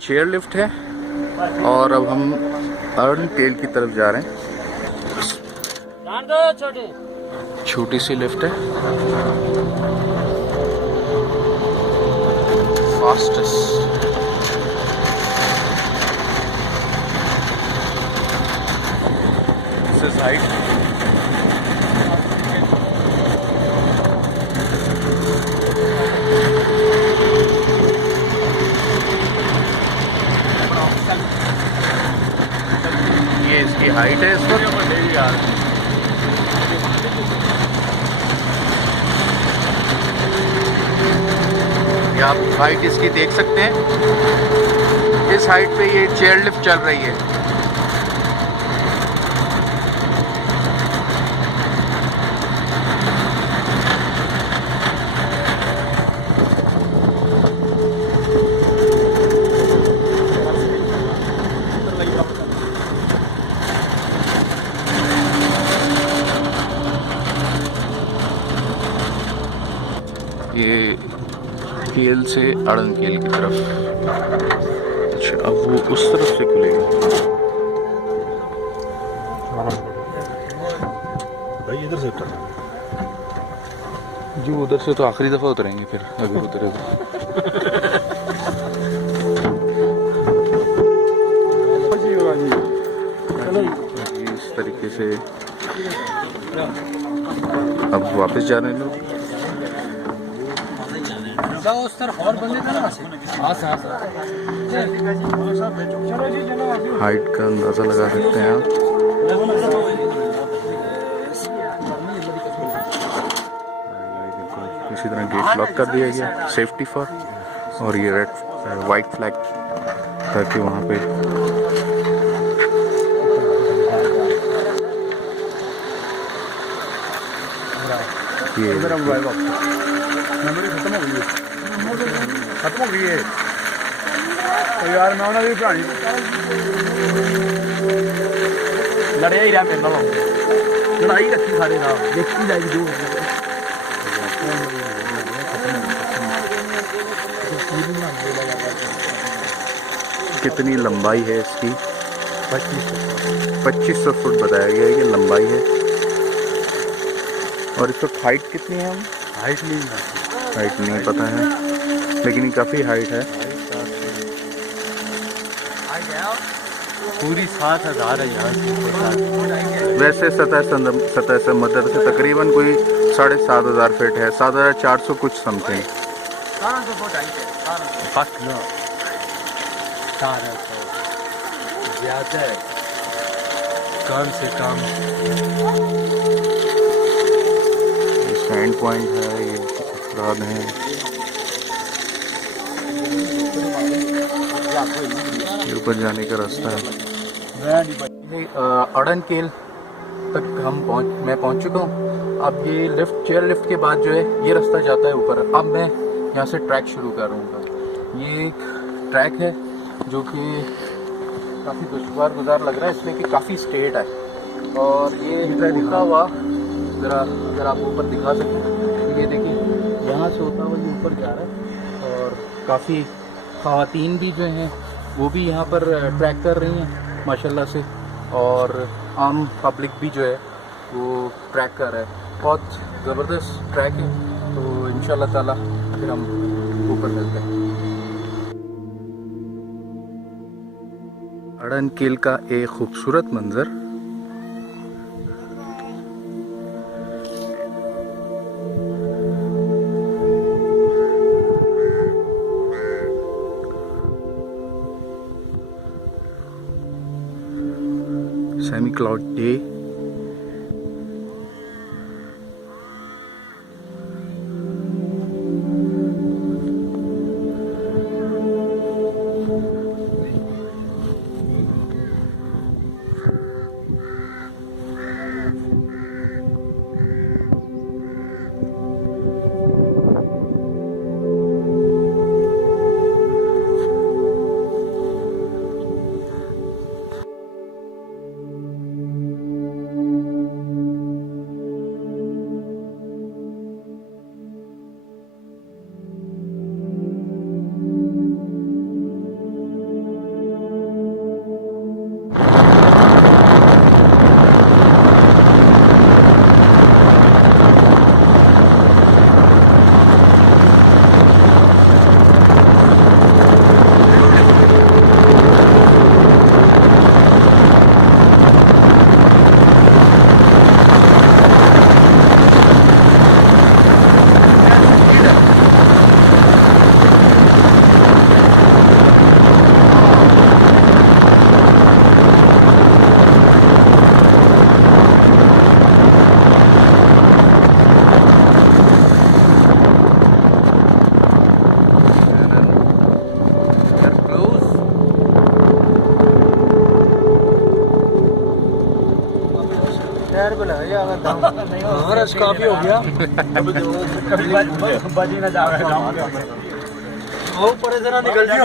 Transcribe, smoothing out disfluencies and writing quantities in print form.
Chair lift है और अब हम अर्न टेल की तरफ जा रहे हैं। छोटी सी लिफ्ट है, फास्टेस्ट। This is height. ये इसकी हाइट है इस वक्त। ये आप हाइट इसकी देख सकते हैं। इस हाइट पे ये चेयर लिफ्ट चल रही है। ये केल से अड़नकेल की तरफ। अच्छा, अब वो उस तरफ से खुलेगा। भाई इधर से उतर जी, उधर से तो आखिरी दफा उतरेंगे फिर अगर उतरे तो। इस तरीके से अब वापस जा रहे हैं लोग। हाइट का अंदाजा लगा सकते हैं आप। इसी तरह गेट लॉक कर दिया गया सेफ्टी फॉर, और ये रेड वाइट फ्लैग ताकि वहाँ पे ये मेमोरी खत्म हो गई है तो यार मैं उन्होंने भी पुरानी लड़िया ही रहा मेरे नाल लड़ाई रखी सारे नाल देखी जाएगी जो कितनी लंबाई है इसकी? 2500 फुट बताया गया है कि लंबाई है। और इस वक्त हाइट कितनी है? हम हाइट नहीं पता है, लेकिन काफ़ी हाइट है। पूरी 7000 है यार। वैसे सतह से मदर से तकरीबन कोई 7500 फीट है, 7400 कुछ समथिंग। ज्यादा है, कम से कम। स्टैंड पॉइंट है, ये अफराद हैं। ये ऊपर जाने का रास्ता है। अड़नकेल तक मैं पहुंच चुका हूँ। अब ये चेयर लिफ्ट के बाद जो है ये रास्ता जाता है ऊपर। अब मैं यहाँ से ट्रैक शुरू करूँगा। ये एक ट्रैक है जो कि काफ़ी दुश्वार गुजार लग रहा है, इसमें कि काफ़ी स्ट्रेट है। और ये होता हुआ ज़रा अगर आप ऊपर दिखा सकें, ये देखिए यहाँ से होता हुआ ये ऊपर जा रहा है। और काफ़ी ख़वातीन भी जो हैं वो भी यहाँ पर ट्रैक कर रही हैं माशाल्लाह से, और आम पब्लिक भी जो है वो ट्रैक कर रहा है। बहुत ज़बरदस्त ट्रैक है। तो इंशाल्लाह ताला फिर हम ऊपर मिलते हैं। अड़नकेल का एक खूबसूरत मंज़र। Semi cloud day. को लगा हाँ रस काफी हो गया बजी ना जा वो परे से ना निकल जियो